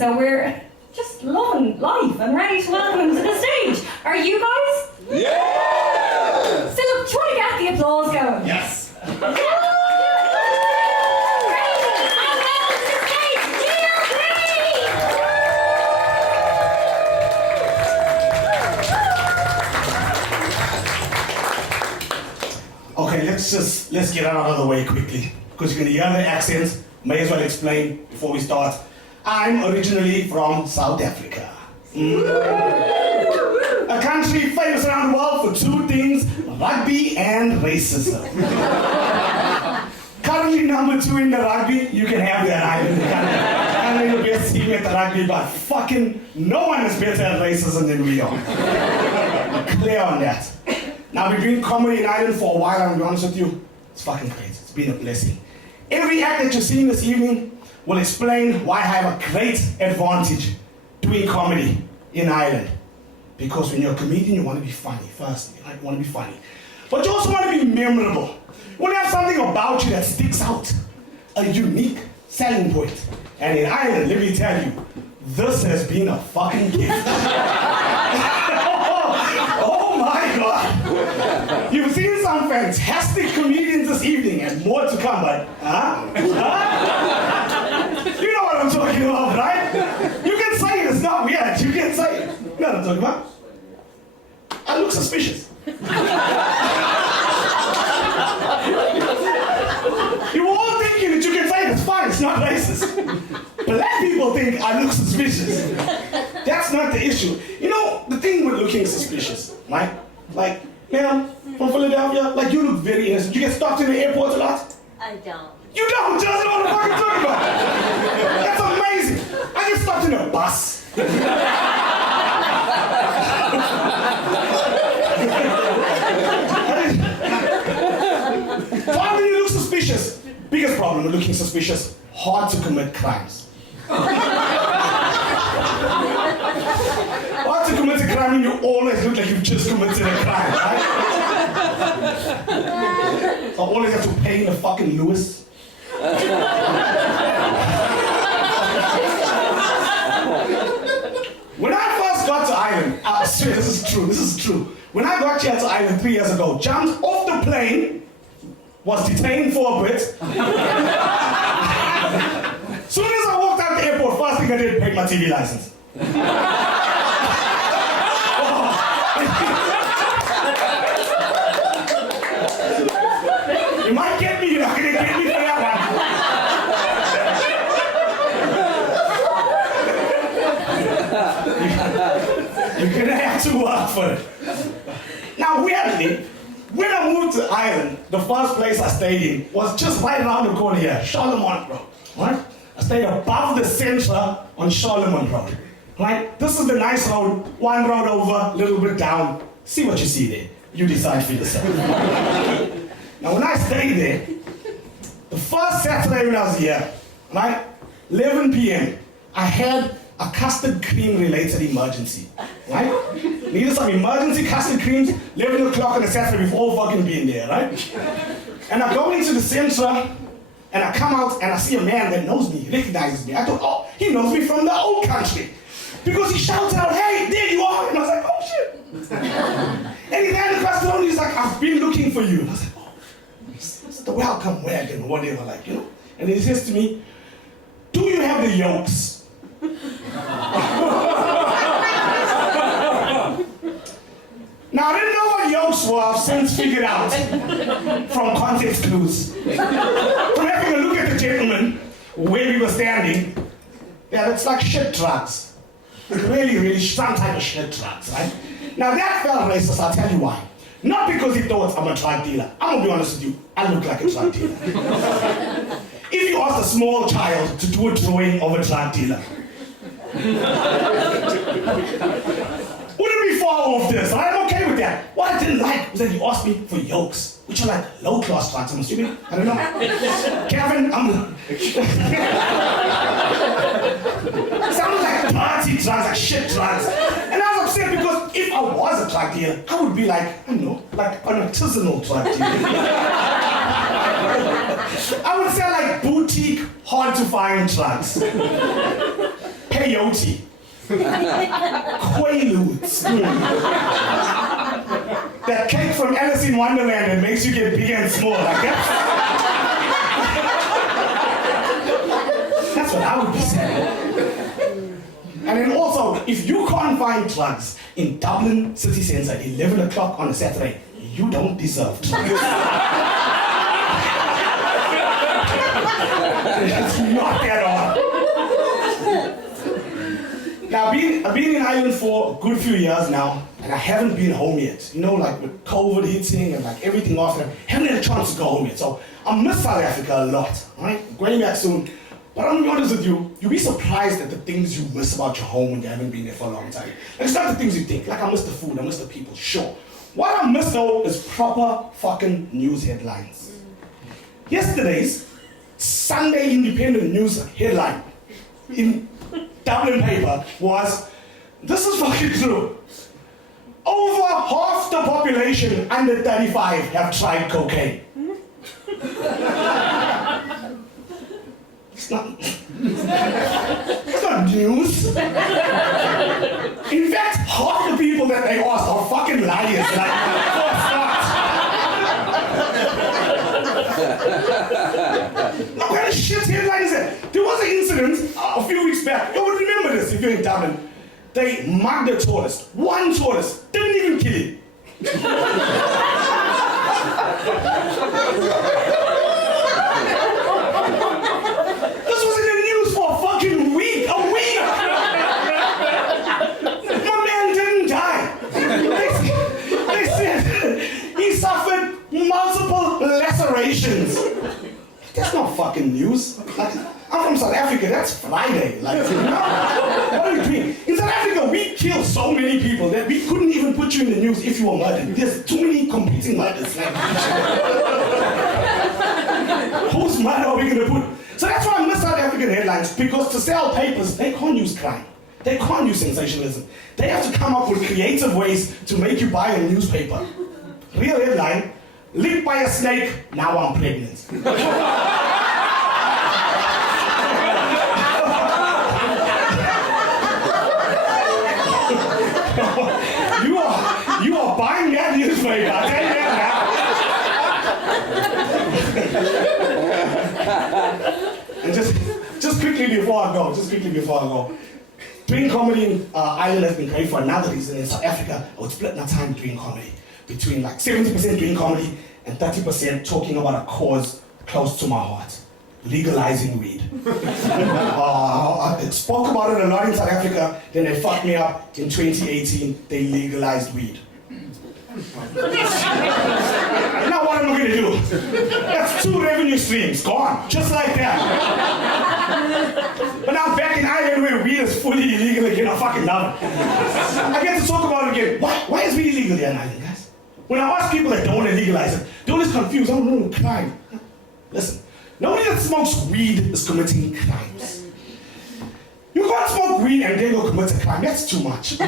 so we're just loving life and ready to welcome him to the stage. Are you guys? Yeah! So look, try to get the applause going. Yes! Okay, let's get out of the way quickly, because you can hear the accents. May as well explain before we start. I'm originally from South Africa. A country famous around the world for two things, rugby and racism. Currently number 2 in the rugby, you can have that island. I'm the best team at the rugby, but fucking no one is better at racism than we are. Clear on that. Now, we've been doing comedy in Ireland for a while, and to be honest with you, it's fucking crazy. It's been a blessing. Every act that you're seeing this evening will explain why I have a great advantage doing comedy in Ireland. Because when you're a comedian, you want to be funny first. You want to be funny. But you also want to be memorable. You want to have something about you that sticks out. A unique selling point. And in Ireland, let me tell you, this has been a fucking gift. Oh my God. You've seen some fantastic comedians this evening and more to come, but you know what I'm talking about, right? You can say it, it's not weird. You can say it. You know what I'm talking about? I look suspicious. You all thinking that you can say it, it's fine, it's not racist. Black people think I look suspicious. That's not the issue. You know, the thing with looking suspicious, right? Like, ma'am, from Philadelphia, like you look very innocent. You get stopped in the airport a lot? I don't. You don't? Just know what the fuck I'm talking about. That's amazing. I get stopped in a bus. Why do you look suspicious? Biggest problem with looking suspicious, hard to commit crimes. Hard to commit a crime when you always look like you've just committed a crime, right? So I always have to pay the fucking Lewis. When I first got to Ireland, I swear this is true. When I got here to Ireland 3 years ago, jumped off the plane, was detained for a bit. Soon as I walked out the airport, first thing I did, paid my TV license. You might get me, you're not gonna get me for that one. You're gonna have to work for it. Now, weirdly, when I moved to Ireland, the first place I stayed in was just right around the corner here, Charlemont Road, right? I stayed above the centre on Charlemont Road, right? This is the nice road, one road over, a little bit down. See what you see there. You decide for yourself. Now, when I stayed there, the first Saturday when I was here, right, 11 p.m., I had a custard cream related emergency, right? Needed some emergency custard creams, 11 o'clock on a Saturday, we've all fucking been there, right? And I go into the centre, and I come out and I see a man that knows me, recognizes me. I thought, oh, he knows me from the old country. Because he shouts out, hey, there you are. And I was like, oh shit. And he ran across the road and he's like, I've been looking for you. And I was like, oh, it's the welcome wagon or whatever, like, you know? And he says to me, do you have the yolks? Now, I didn't know what yolks were, I've since figured out from context clues. From having a look at the gentleman where we were standing, yeah, it's like shit trucks. Really, some type of shit trucks, right? Now, that felt racist, I'll tell you why. Not because he thought I'm a drug dealer. I'm gonna be honest with you, I look like a drug dealer. If you ask a small child to do a drawing of a drug dealer, wouldn't be far off this. I'm okay with that. What I didn't like was that you asked me for yolks, which are like low-class drugs. I'm assuming. I don't know. Kevin, sounds like dirty drugs, like shit drugs. And I was upset because if I was a drug dealer, I would be like, I don't know, like an artisanal drug dealer. I would sell like boutique, hard-to-find drugs. Pay peyote, Quaaludes, that cake from Alice in Wonderland that makes you get bigger and small. Like that's what I would be saying. And then also, if you can't find drugs in Dublin city centre at 11 o'clock on a Saturday, you don't deserve drugs. It's not that hard. Now, I've been in Ireland for a good few years now, and I haven't been home yet. You know, like with COVID hitting and like everything after, I haven't had a chance to go home yet. So I miss South Africa a lot, right? Going back soon. But I'm gonna be honest with you, you'll be surprised at the things you miss about your home when you haven't been there for a long time. Like, it's not the things you think. Like, I miss the food, I miss the people, sure. What I miss though is proper fucking news headlines. Yesterday's Sunday Independent News headline in Dublin paper was, this is fucking true. Over half the population under 35 have tried cocaine. It's not news. In fact, half the people that they asked are fucking liars. Like, for a start. What kind of shit headline is that? There was an incident a few weeks back. You would remember this if you're in Dublin. They mugged a tourist. One tourist. Didn't even kill him. This was in the news for a fucking week. A week! My man didn't die. They said he suffered multiple lacerations. That's not fucking news. Like, I'm from South Africa, that's Friday. Like, what are you doing? In South Africa, we kill so many people that we couldn't even put you in the news if you were murdered. There's too many competing murders. Like, whose murder are we gonna put? So that's why I miss South African headlines, because to sell papers, they can't use crime. They can't use sensationalism. They have to come up with creative ways to make you buy a newspaper. Real headline, licked by a snake, now I'm pregnant. You are buying that newspaper, I'll tell you that now. And just quickly before I go, doing comedy in Ireland has been great for another reason. In South Africa, I would split my time doing comedy between like 70% doing comedy and 30% talking about a cause close to my heart. Legalizing weed. I spoke about it a lot in South Africa, then they fucked me up. In 2018, they legalized weed. Now what am I gonna do? That's 2 revenue streams, gone, just like that. But now back in Ireland where weed is fully illegal again, I fucking love it. I get to talk about it again. Why is weed illegal here in Ireland, guys? When I ask people that don't want to legalize it, they're always confused. I'm doing crime. Listen. Nobody that smokes weed is committing crimes. You can't smoke weed and then go commit a crime. That's too much. I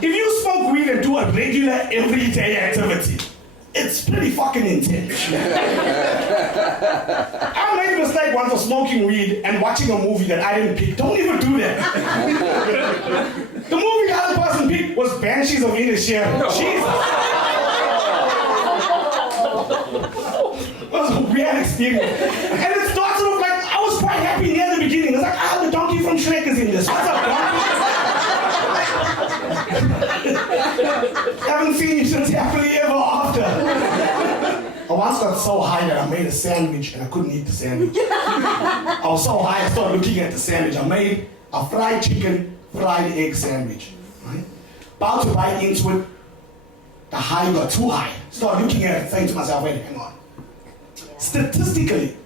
mean, if you smoke weed and do a regular, everyday activity, it's pretty fucking intense. I made a mistake once of smoking weed and watching a movie that I didn't pick. Don't even do that. The movie the other person picked was Banshees of Inisherin. Jesus. It was a weird experience. And it started off like, I was quite happy near the beginning. It was like, the donkey from Shrek is in this. What's up, donkey? Haven't seen you since Happily Ever After. I once got so high that I made a sandwich and I couldn't eat the sandwich. I was so high I started looking at the sandwich. I made a fried chicken, fried egg sandwich. Right? About to bite into it, the high got too high. Started looking at it, saying to myself, wait, hang on. Statistically,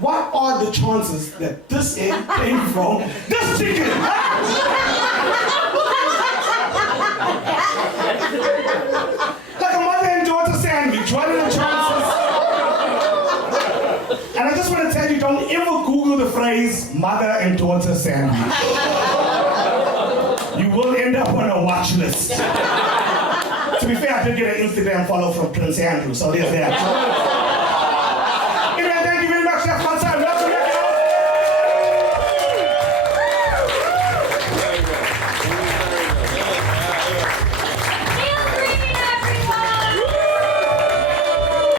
what are the chances that this egg came from this chicken? Like a mother and daughter sandwich, what are the chances? And I just want to tell you, don't ever Google the phrase mother and daughter sandwich. You will end up on a watch list. To be fair, I did get an Instagram follow from Prince Andrew, so there's that.